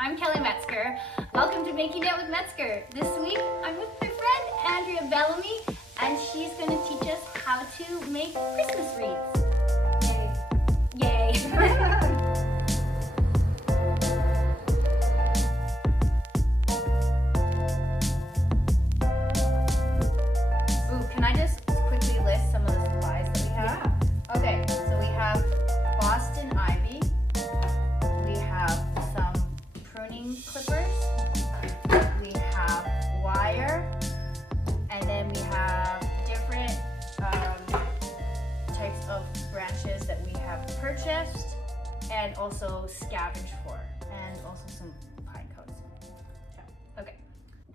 I'm Kelly Metzger. Welcome to Making It with Metzger. This week, I'm with my friend Andrea Bellamy, and she's going to teach us how to make Christmas wreaths. Yay! Yay! Ooh, can I just quickly list some of the supplies that we have? Yeah. Okay, so we have Boston ivy. We have some pruning clippers. We have wire. And then we have different types of branches that we have purchased and also scavenged for. And also some pine cones. Okay.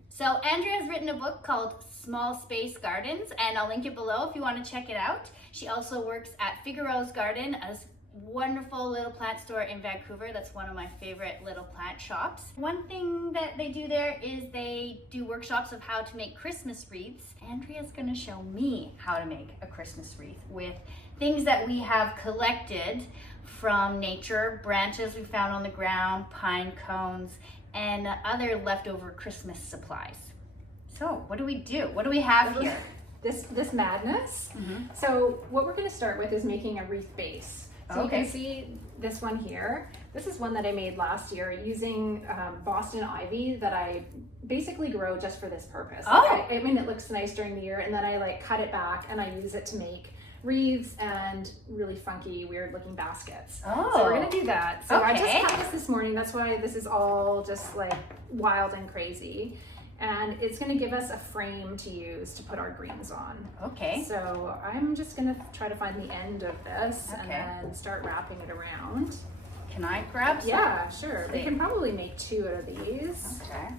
So Andrea has written a book called Small Space Gardens, and I'll link it below if you want to check it out. She also works at Figaro's Garden, a wonderful little plant store in Vancouver. That's one of my favorite little plant shops. One thing that they do there is they do workshops of how to make Christmas wreaths. Andrea's going to show me how to make a Christmas wreath with things that we have collected from nature, branches we found on the ground, pine cones, and other leftover Christmas supplies. So what do we do? What do we have here? This madness. Mm-hmm. So what we're going to start with is making a wreath base. So Okay. you can see this one here. This is one that I made last year using Boston ivy that I basically grow just for this purpose. Oh. I mean, it looks nice during the year, and then I cut it back and I use it to make wreaths and really funky, weird looking baskets. Oh. So we're gonna do that. So I just Okay. cut this morning. That's why this is all just wild and crazy. And it's gonna give us a frame to use to put our greens on. Okay. So I'm just gonna try to find the end of this and Okay. then start wrapping it around. Can I grab some? Yeah, sure. We See. can probably make 2 out of these. Okay.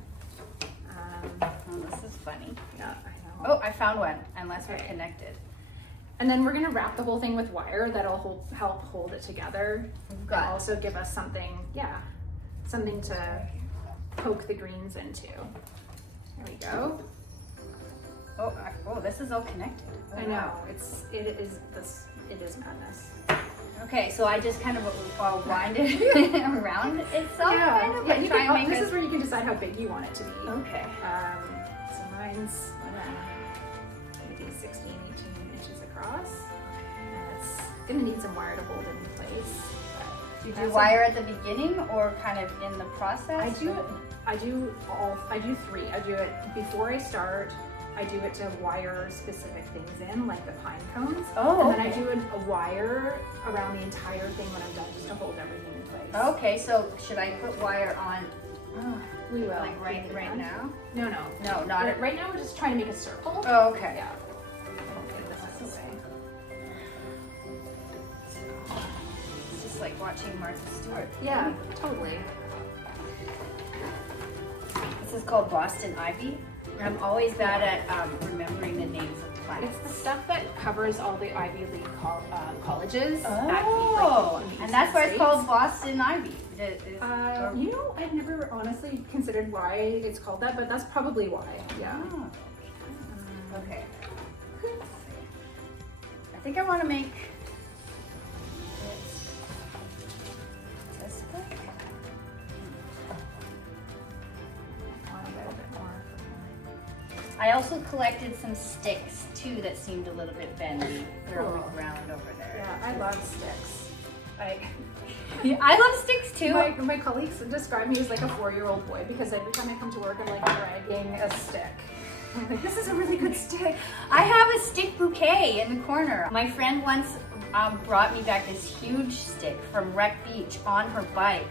Um, Oh, this is funny. yeah, I know. Oh, I found one, unless we're Okay. connected. And then we're gonna wrap the whole thing with wire that'll help hold it together. We've And got also give us something to poke the greens into. There we go. Oh, this is all connected. Oh, I know wow. it is madness. Okay, so I just kind of wind it around itself, kind of. yeah. Like You try and can, make this it- is where you can decide how big you want it to be. Okay. So mine's maybe 16, 18 inches across. And it's gonna need some wire to hold it in place. Do you do That's wire at the beginning or kind of in the process? I do 3. I do it before I start. I do it to wire specific things in, like the pine cones. Oh, And then okay. I do a wire around the entire thing when I'm done, just to hold everything in place. Okay, so should I put wire on? We will. Like right now? No. No, not at. Right now we're just trying to make a circle. Oh, okay. Yeah. Get this out of the way. It's just like watching Martha Stewart. Yeah, totally. This is called Boston ivy. I'm always bad at remembering the names of plants. It's the stuff that covers all the Ivy League colleges. Oh, in the and that's why it's States. called Boston ivy. I've never honestly considered why it's called that, but that's probably why. Yeah. Oh. Okay. I think I want to make this way. Want a little bit more. I also collected some sticks too that seemed a little bit bendy. They're on the Cool. ground over there. Yeah, I love sticks. I love sticks too. My colleagues describe me as like a 4-year-old boy because every time I come to work, I'm like dragging a stick. I'm like, this is a really good stick. I have a stick bouquet in the corner. My friend once brought me back this huge stick from Wreck Beach on her bike,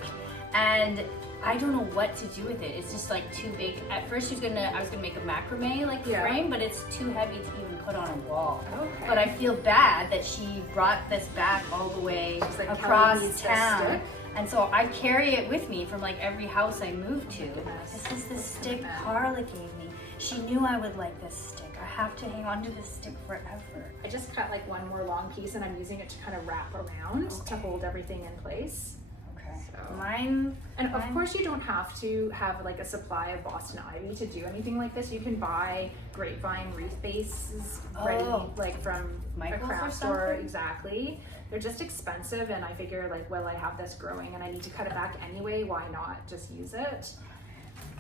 and I don't know what to do with it. It's just like too big. At first I was gonna make a macrame frame, but it's too heavy to even put on a wall. Okay. But I feel bad that she brought this back all the way She's like, "Kelly across needs this town. stick." And so I carry it with me from like every house I move to. Yes. This is the stick Carla gave me. She knew I would like this stick. I have to hang on to this stick forever. I just cut like one more long piece and I'm using it to kind of wrap around to hold everything in place. Okay. So- Mine. And of course you don't have to have like a supply of Boston ivy to do anything like this. You can buy grapevine wreath bases ready Oh. like from Michael's a or craft store. something? Exactly. They're just expensive, and I figure like, well, I have this growing and I need to cut it back anyway. Why not just use it?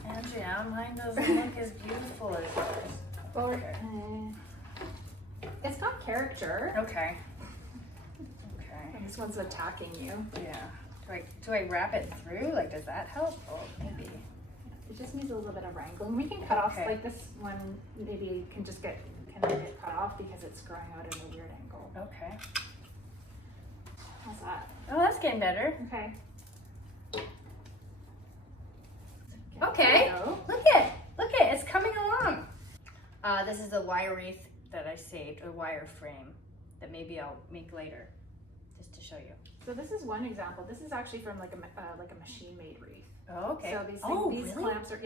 Andrea, mine doesn't look as beautiful as yours. Okay. It's got character. Okay. Okay. This one's attacking you. Yeah. Do I wrap it through? Like, does that help? Oh, maybe. It just needs a little bit of wrangling. We can cut off like this one. Maybe can get cut off because it's growing out at a weird angle. Okay. How's that? Oh, that's getting better. Okay. Okay. Look it. It's coming along. This is the wire wreath that I saved, or wire frame that maybe I'll make later, just to show you. So this is one example. This is actually from like a machine-made wreath. Oh, okay. So these these really? clamps are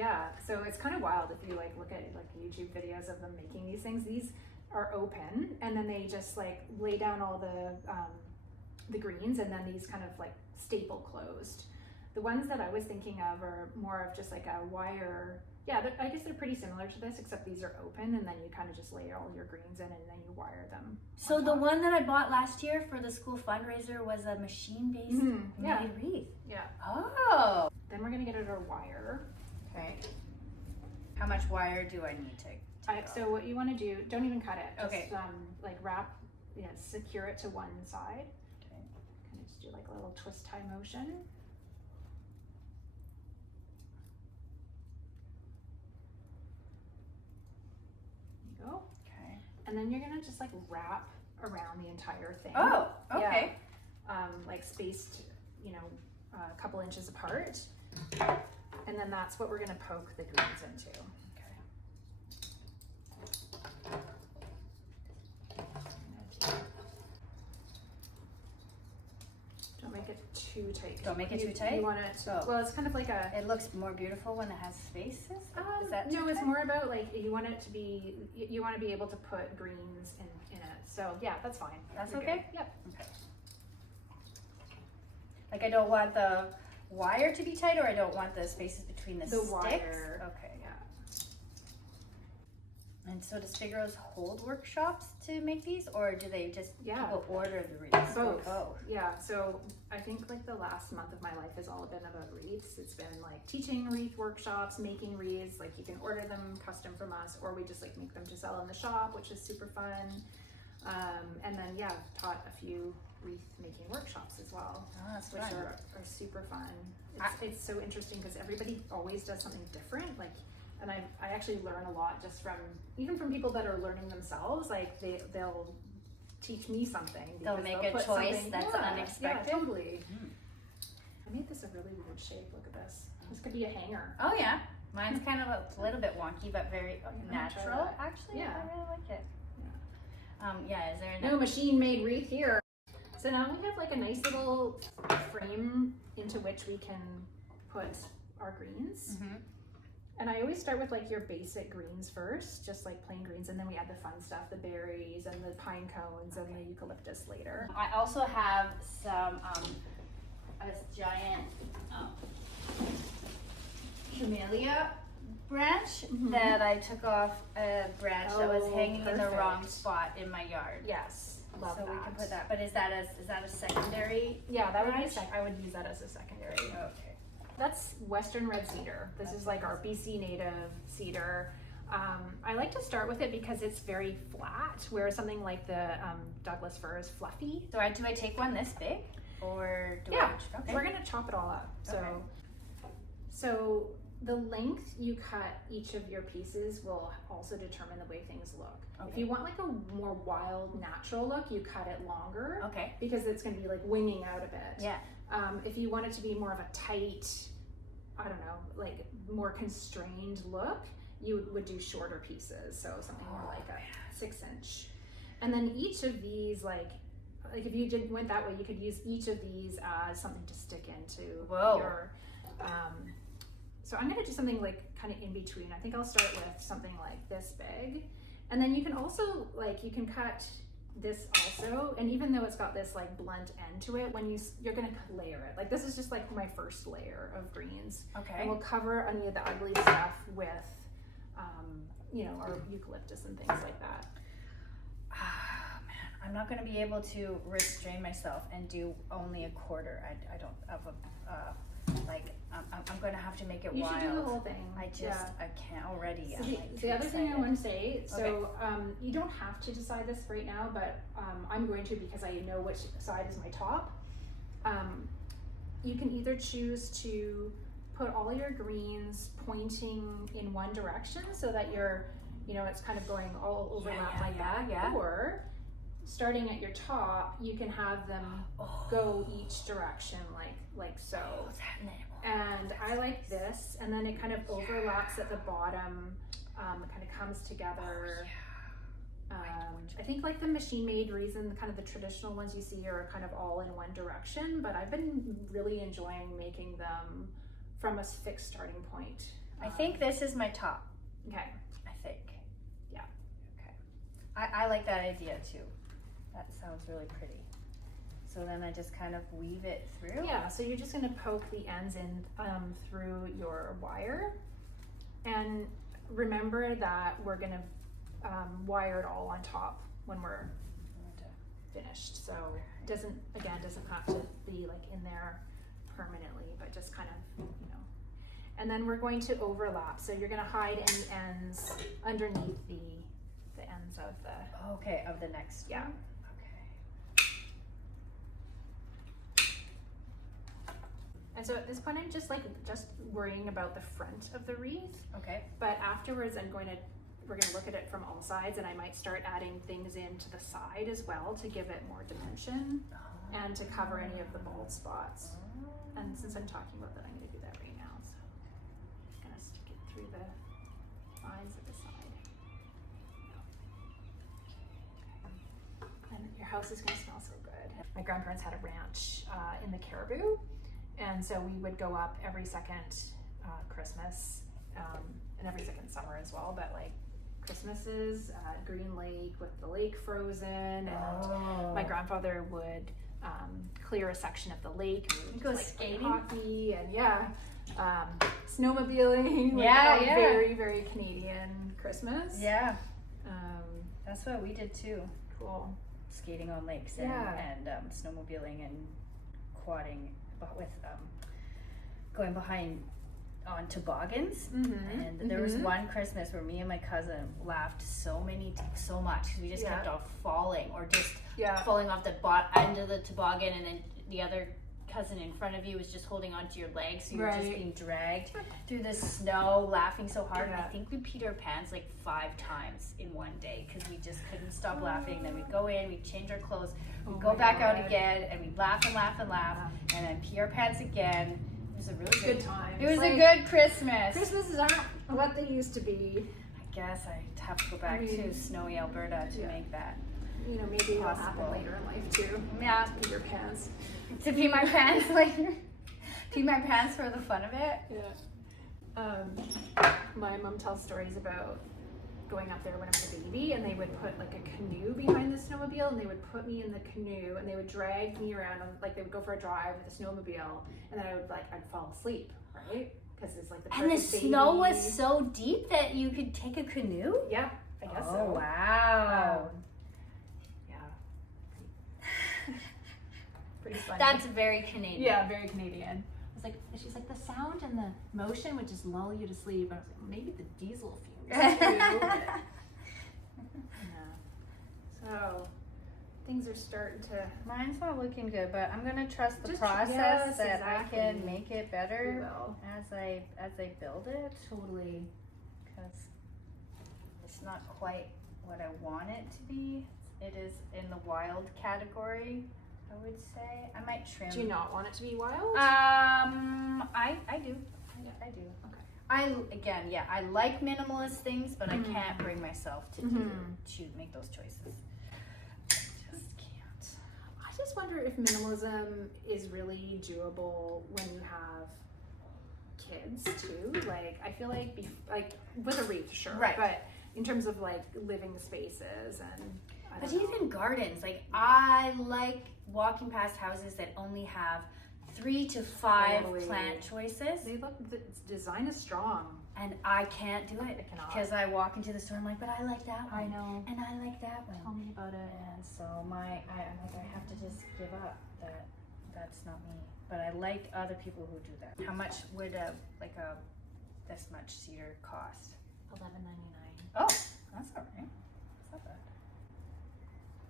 So it's kind of wild if you like look at like YouTube videos of them making these things. These are open, and then they just like lay down all the greens, and then these kind of like staple closed. The ones that I was thinking of are more of just like a wire. Yeah, I guess they're pretty similar to this, except these are open, and then you kind of just lay all your greens in, and then you wire them. So the one that I bought last year for the school fundraiser was a machine-based made wreath. Yeah. Oh. Then we're gonna get it our wire. Okay. How much wire do I need to So what you want to do, don't even cut it. Okay. Just like wrap, secure it to one side. Okay. Kind of just do like a little twist tie motion. Go. Okay. And then you're gonna just like wrap around the entire thing. Oh, okay. Yeah. Like spaced, a couple inches apart. And then that's what we're gonna poke the greens into. Don't make it too tight. Don't make it too tight? You want it to, well, it's kind of like a... It looks more beautiful when it has spaces? Is that no, too it's tight? more about like, you want it to be, you want to be able to put greens in it. So yeah, that's fine. That's You're okay? good. Yep. Okay. Like I don't want the wire to be tight, or I don't want the spaces between the sticks? Wire. Okay. Yeah. And so does Figaro's hold workshops to make these, or do they just people order the wreaths? Both. Both. Yeah. So I think like the last month of my life has all been about wreaths. It's been like teaching wreath workshops, making wreaths. Like you can order them custom from us, or we just like make them to sell in the shop, which is super fun. And then I've taught a few wreath making workshops as well, which are super fun. It's so interesting because everybody always does something different. Like, and I actually learn a lot just from people that are learning themselves. Like they'll teach me something. They'll make a choice that's unexpected. Yeah, totally. I made this a really weird shape. Look at this. This could be a hanger. Oh yeah, mine's kind of a little bit wonky, but very natural. Actually, Yeah. I really like it. Is there No machine-made wreath here. So now we have like a nice little frame into which we can put our greens. And I always start with like your basic greens first, just like plain greens, and then we add the fun stuff, the berries and the pine cones and the eucalyptus later. I also have some a giant camellia branch that I took off a branch that was hanging in the wrong spot in my yard. Yes, love so that. we can put that. But is that a secondary? Yeah, that would be branch? I would use that as a secondary. Okay. That's Western red cedar. This is like our BC native cedar. I like to start with it because it's very flat, whereas something like the Douglas fir is fluffy. So do I take one this big, or do Okay. We're gonna chop it all up. So the length you cut each of your pieces will also determine the way things look. If you want like a more wild, natural look, you cut it longer. Okay. Because it's gonna be like winging out a bit. Yeah. If you want it to be more of a tight, I don't know, like more constrained look, you would do shorter pieces. So something more like a 6-inch. And then each of these, like if you went that way, you could use each of these as something to stick into your, so I'm gonna do something like kind of in between. I think I'll start with something like this big. And then you can also, you can cut this also, and even though it's got this like blunt end to it, when you're gonna layer it. Like this is just like my first layer of greens. Okay. And we'll cover any of the ugly stuff with, our eucalyptus and things like that. Ah, man, I'm not going to be able to restrain myself and do only a quarter. I don't have I'm going to have to make it You wild. should do the whole thing. I can't already. So I'm the other thing I want to say, so Okay. You don't have to decide this right now, but I'm going to because I know which side is my top. You can either choose to put all your greens pointing in one direction so that you're, it's kind of going all overlap like that. Yeah. Or starting at your top, you can have them go each direction like so. And I like this, and then it kind of overlaps at the bottom. It kind of comes together. I think like the machine-made reason, kind of the traditional ones you see are kind of all in one direction, but I've been really enjoying making them from a fixed starting point. I think this is my top. Okay. I think. Yeah. Okay. I like that idea too. That sounds really pretty. So then I just kind of weave it through? Yeah, so you're just gonna poke the ends in through your wire. And remember that we're gonna wire it all on top when we're finished. So it doesn't have to be like in there permanently, but just kind of, And then we're going to overlap. So you're gonna hide any ends underneath the ends of the... Okay, of the next Yeah. one? And so at this point, I'm just worrying about the front of the wreath. Okay. But afterwards, we're gonna look at it from all sides, and I might start adding things into the side as well to give it more dimension and to cover any of the bald spots. And since I'm talking about that, I'm gonna do that right now. So I'm just gonna stick it through the lines of the side. And your house is gonna smell so good. My grandparents had a ranch in the Caribou. And so we would go up every second Christmas and every second summer as well. But like Christmases at Green Lake with the lake frozen, and my grandfather would clear a section of the lake. And we would Go play skating? hockey and snowmobiling. Very, very Canadian Christmas. Yeah. That's what we did too. Cool. Skating on lakes and snowmobiling and quadding with going behind on toboggans. And there was one Christmas where me and my cousin laughed so much because we just kept on falling or just falling off the end of the toboggan, and then the other cousin in front of you was just holding onto your legs, so you're just being dragged through the snow, laughing so hard. I think we peed our pants like 5 times in one day because we just couldn't stop laughing. Then we'd go in, we'd change our clothes, we'd go back out again, and we'd laugh and laugh and laugh, and then pee our pants again. It was a really good time. It was a good Christmas. Christmases aren't what they used to be. I guess I'd have to go back to snowy Alberta to make that. Maybe it'll happen later in life too. Yeah. To pee your pants. To pee my pants later. Pee my pants for the fun of it. Yeah. My mom tells stories about going up there when I was a baby, and they would put like a canoe behind the snowmobile, and they would put me in the canoe, and they would drag me around, like they would go for a drive with the snowmobile, and then I'd fall asleep, right? Because it's like the And the perfect snow baby. was so deep that you could take a canoe? Yeah, I guess so. Oh, wow. Pretty funny. That's very Canadian. Yeah, very Canadian. She's like, the sound and the motion would just lull you to sleep. I was like, maybe the diesel fumes too. So things are starting to. Mine's not looking good, but I'm gonna trust the Just process that exactly. I can make it better You will. as I build it. Totally. Because it's not quite what I want it to be. It is in the wild category, I would say. I might trim. Do you not want it to be wild? I do. I do. Okay. I like minimalist things, but I can't bring myself to make those choices. I just can't. I just wonder if minimalism is really doable when you have kids too. Like, I feel like with a wreath, sure, Right. But in terms of like living spaces and. But even gardens, like I like walking past houses that only have 3 to 5 Totally. plant choices. They look, the design is strong. And I can't do it I cannot. because I walk into the store. I'm like, but I like that one. I know. And I like that one. Tell me about it. And so I'm like, I have to just give up. That's not me. But I like other people who do that. How much would this much cedar cost? $11.99. Oh, that's all right. That's not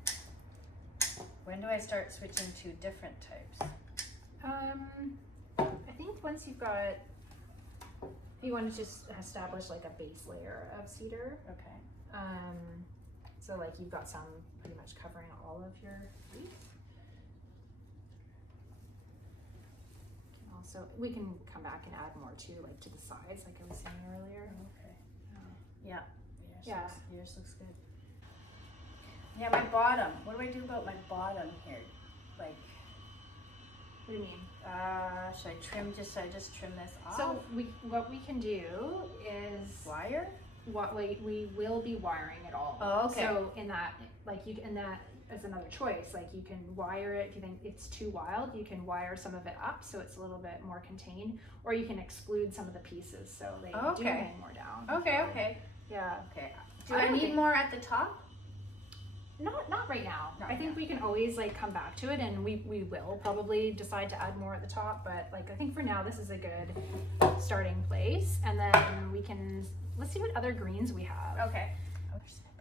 bad. When do I start switching to different types? I think once you've got, you want to just establish like a base layer of cedar. Okay. So like you've got some pretty much covering all of your leaf. Also, we can come back and add more too, like to the sides, like I was saying earlier. Okay. Yeah. Yeah. Yours looks good. Yeah, my bottom. What do I do about my bottom here? Like, What do you mean? should I just trim this off? So what we can do is wire? we will be wiring it all. Oh, okay. So in that as another choice, like you can wire it if you think it's too wild. You can wire some of it up so it's a little bit more contained, or you can exclude some of the pieces so they do hang more down. Okay. Yeah. Okay. Do I need more at the top? Not right now. Not I think now. we can always like come back to it, and we will probably decide to add more at the top, but like I think for now this is a good starting place, and then let's see what other greens we have. Okay.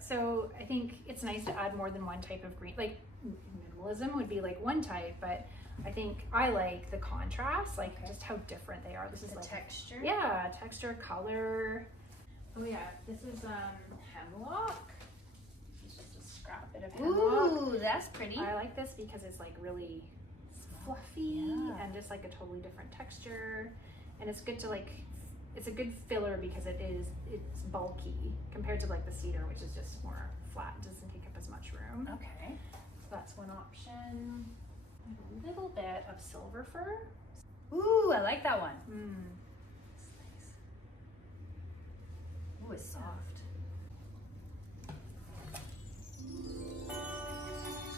So I think it's nice to add more than one type of green. Like minimalism would be like one type, but I think I like the contrast, like just how different they are. This is The like texture? Yeah, texture, color. Oh yeah, this is hemlock. It's just a scrap bit of hemlock. Ooh, that's pretty. I like this because it's like really fluffy and just like a totally different texture, and it's good to like. It's a good filler because it's bulky compared to like the cedar, which is just more flat, doesn't take up as much room. Okay. So that's one option. A little bit of silver fir. Ooh, I like that one. It's nice. Ooh, it's soft.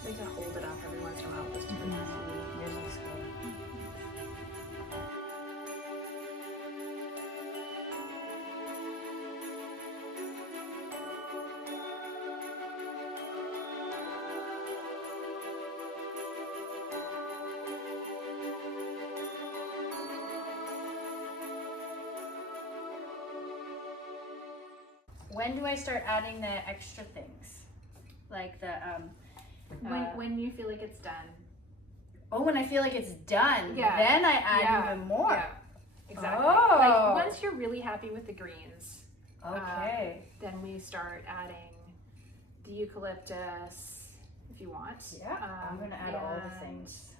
They can hold it up every once in a while just to Yours looks good. When do I start adding the extra things? Like the when you feel like it's done. Oh, when I feel like it's done, Yeah. then I add even more. Yeah, exactly. Oh. Like once you're really happy with the greens, Okay. then we start adding the eucalyptus if you want. Yeah. I'm gonna add all the and things,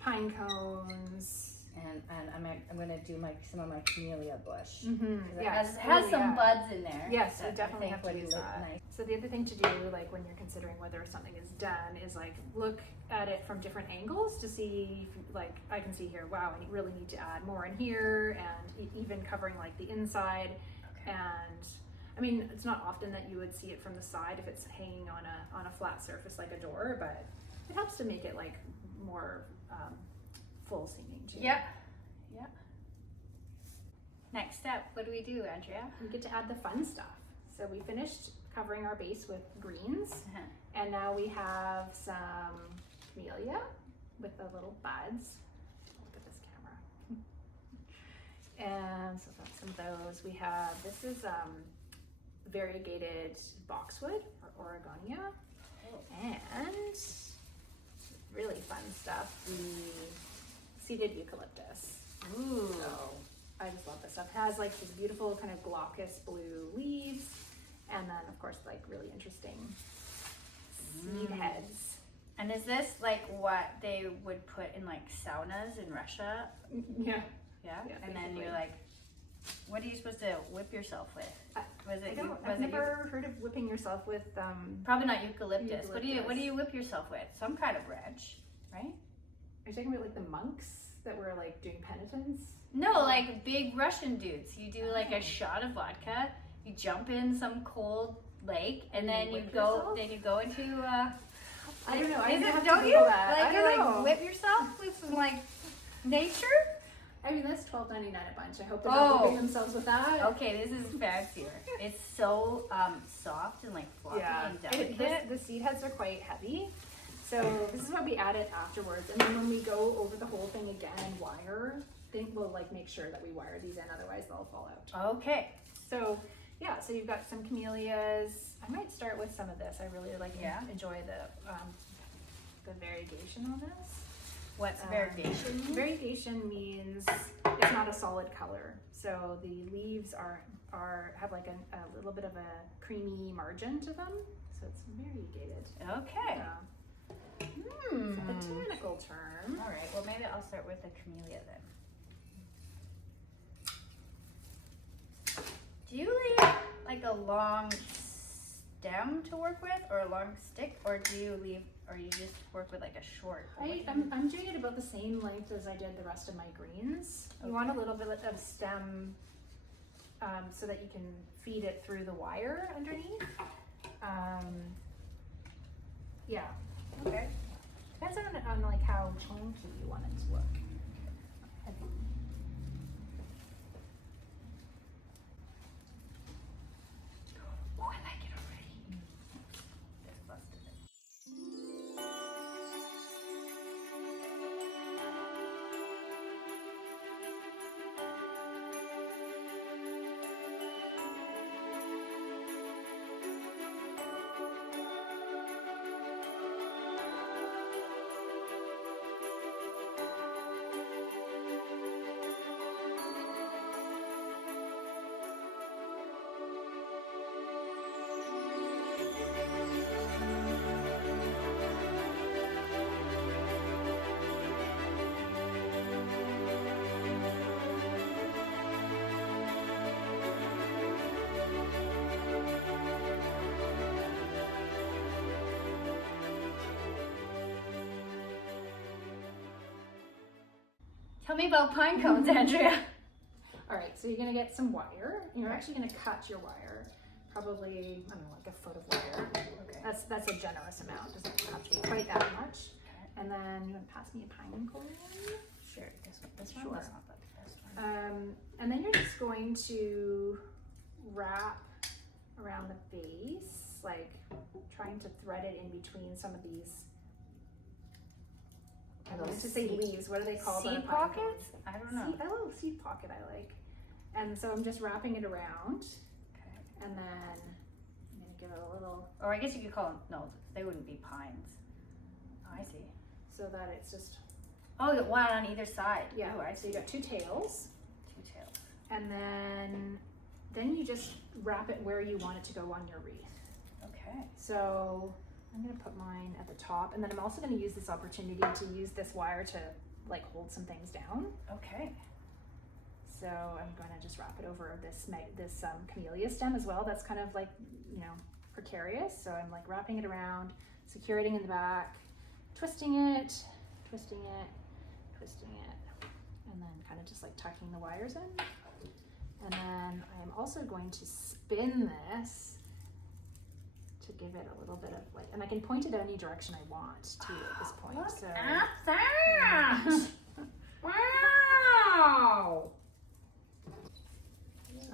Pine cones. and I'm gonna do some of my camellia bush. Mm-hmm. It has some buds in there. Yes, that we definitely I think have to would use look that. nice. So the other thing to do, like when you're considering whether something is done, is like look at it from different angles to see, if, like I can see here, wow, I really need to add more in here, and even covering like the inside. Okay. And I mean, it's not often that you would see it from the side if it's hanging on a flat surface like a door, but it helps to make it like more full seeming too. Yep. Yep. Next step, what do we do, Andrea? We get to add the fun stuff. So we finished covering our base with greens, and now we have some camellia with the little buds. Look at this camera. And so that's some of those. We have, this is variegated boxwood or Oregonia, and really fun stuff, the seeded eucalyptus. Ooh. So I just love this stuff. It has like these beautiful kind of glaucous blue leaves, and then of course like really interesting seed heads. And is this like what they would put in like saunas in Russia? Yeah. Yeah. Yeah, And then basically. you're like, what are you supposed to whip yourself with? I've never heard of whipping yourself with Probably not eucalyptus. What do Eucalyptus. you whip yourself with? Some kind of reg, right? Are you talking about like the monks that were like doing penitence? No, like big Russian dudes. You do like a shot of vodka, you jump in some cold lake, and then you whip go yourself? then you go into I don't know. I is have it, to don't Google you? that. Like I you don't like know. whip yourself with some like Nature? I mean, that's $12.99 a bunch. I hope they don't treat themselves with that. Okay, this is fancier. It's so soft and like fluffy and delicate. The seed heads are quite heavy. So this is what we added afterwards. And then when we go over the whole thing again and wire, we'll like make sure that we wire these in, otherwise they'll fall out. Okay. So yeah, so you've got some camellias. I might start with some of this. I really like enjoy the variegation on this. What's variegation? Variegation means it's not a solid color. So the leaves have like a little bit of a creamy margin to them. So it's variegated. Okay. It's a botanical term. All right. Well, maybe I'll start with the camellia then. Do you leave like a long stem to work with, or a long stick, or do you just work with like a short? I'm doing it about the same length as I did the rest of my greens. You want a little bit of stem so that you can feed it through the wire underneath. Yeah. Okay. Depends on like how chunky you want it to look. Oh, I like it already. That's busted. Tell me about pine cones, Andrea. All right, so you're gonna get some wire. You're actually gonna cut your wire, probably, I don't know, like a foot of wire. Okay. That's a generous amount. Doesn't have to be quite that much. And then you want to pass me a pine cone? Sure. This one. Sure. That's not the best one. And then you're just going to wrap around the base, like trying to thread it in between some of these. I don't like to say leaves. What do they call them? Seed pockets? I don't know. A little seed pocket I like. And so I'm just wrapping it around. Okay. And then I'm going to give it a little. Or I guess you could call them, no, they wouldn't be pines. Oh, I see. So that it's just. Oh, the one on either side. Yeah. Ooh, I So see. you got two tails. Two tails. And then you just wrap it where you want it to go on your wreath. Okay. So I'm going to put mine at the top, and then I'm also going to use this opportunity to use this wire to like hold some things down. Okay. So I'm going to just wrap it over this camellia stem as well. That's kind of like, you know, precarious. So I'm like wrapping it around, securing it in the back, twisting it, and then kind of just like tucking the wires in. And then I'm also going to spin this to give it a little bit of like, and I can point it any direction I want too at this point. Look So at that! Wow!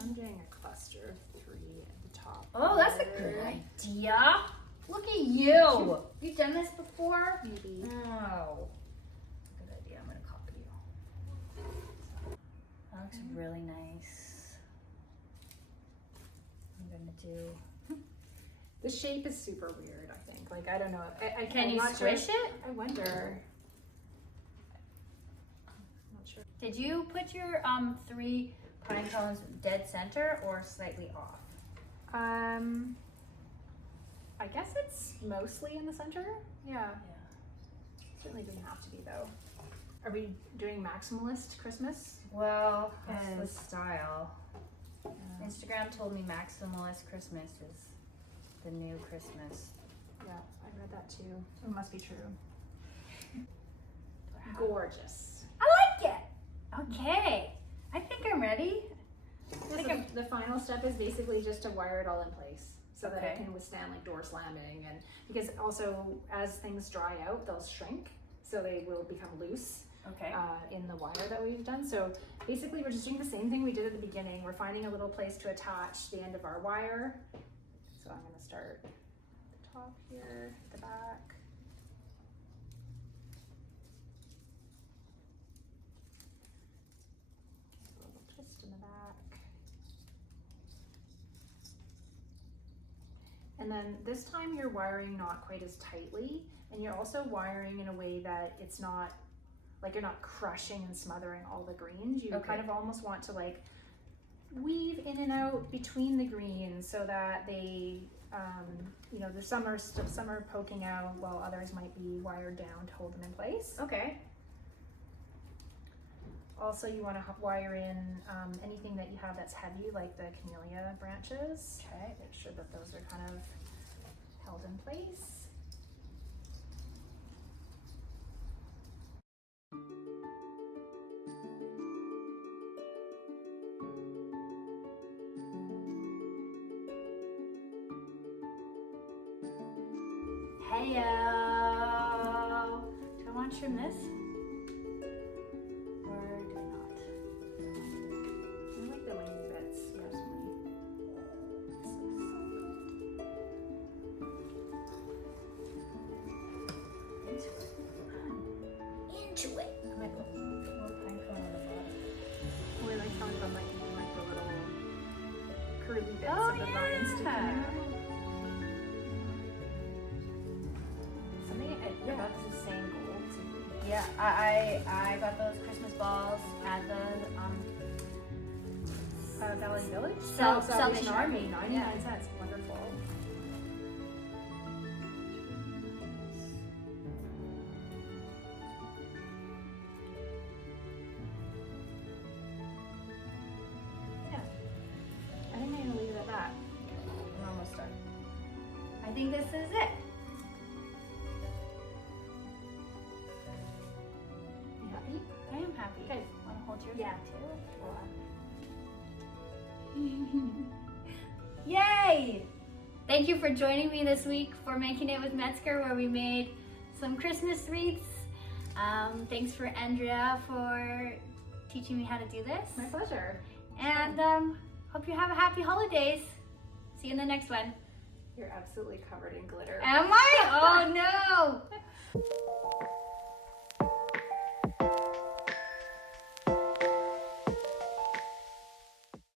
I'm doing a cluster of 3 at the top. Oh, that's a good idea. Look at you. You've done this before? Maybe. Oh. Good idea. I'm going to copy you. That looks really nice. I'm going to do... The shape is super weird, I think. Like, I don't know. Can I'm you not squish sure. it? I wonder. I'm not sure. Did you put your 3 pine cones dead center or slightly off? I guess it's mostly in the center. Yeah. Certainly doesn't have to be though. Are we doing maximalist Christmas? Well, that's the Yes. style. Instagram told me maximalist Christmas is the new Christmas. Yeah, I read that too. It must be true. Gorgeous. I like it. Okay. I think I'm ready. The final step is basically just to wire it all in place so that it Okay. can withstand like door slamming, and because also as things dry out they'll shrink, so they will become loose. Okay. in the wire that we've done. So basically we're just doing the same thing we did at the beginning. We're finding a little place to attach the end of our wire. So I'm gonna start at the top here, the back. Just a little twist in the back. And then this time you're wiring not quite as tightly, and you're also wiring in a way that it's not like you're not crushing and smothering all the greens. You kind of almost want to like weave in and out between the greens so that they, you know, some are poking out while others might be wired down to hold them in place. Okay. Also, you want to wire in anything that you have that's heavy, like the camellia branches. Okay. Make sure that those are kind of held in place. Heyo! Do I want to trim this? Or do I not? I like the wing bits personally. Into it. I might put a little pine cone on the bottom. Or like talking about like the little curly bits Oh, of the vine sticking yeah. out. Something about this is saying gold to me. Yeah, I got those Christmas balls at the Valley Village? Salvation Army. 99 cents. Wonderful. Yeah. I think I'm going to leave it at that. I'm almost done. I think this is it. You happy? I am happy. Good. Want to hold yours Yeah. too? Yay! Thank you for joining me this week for Making It with Metzger, where we made some Christmas wreaths. Thanks for Andrea for teaching me how to do this. My pleasure. And hope you have a happy holidays. See you in the next one. You're absolutely covered in glitter. Am I? Oh no!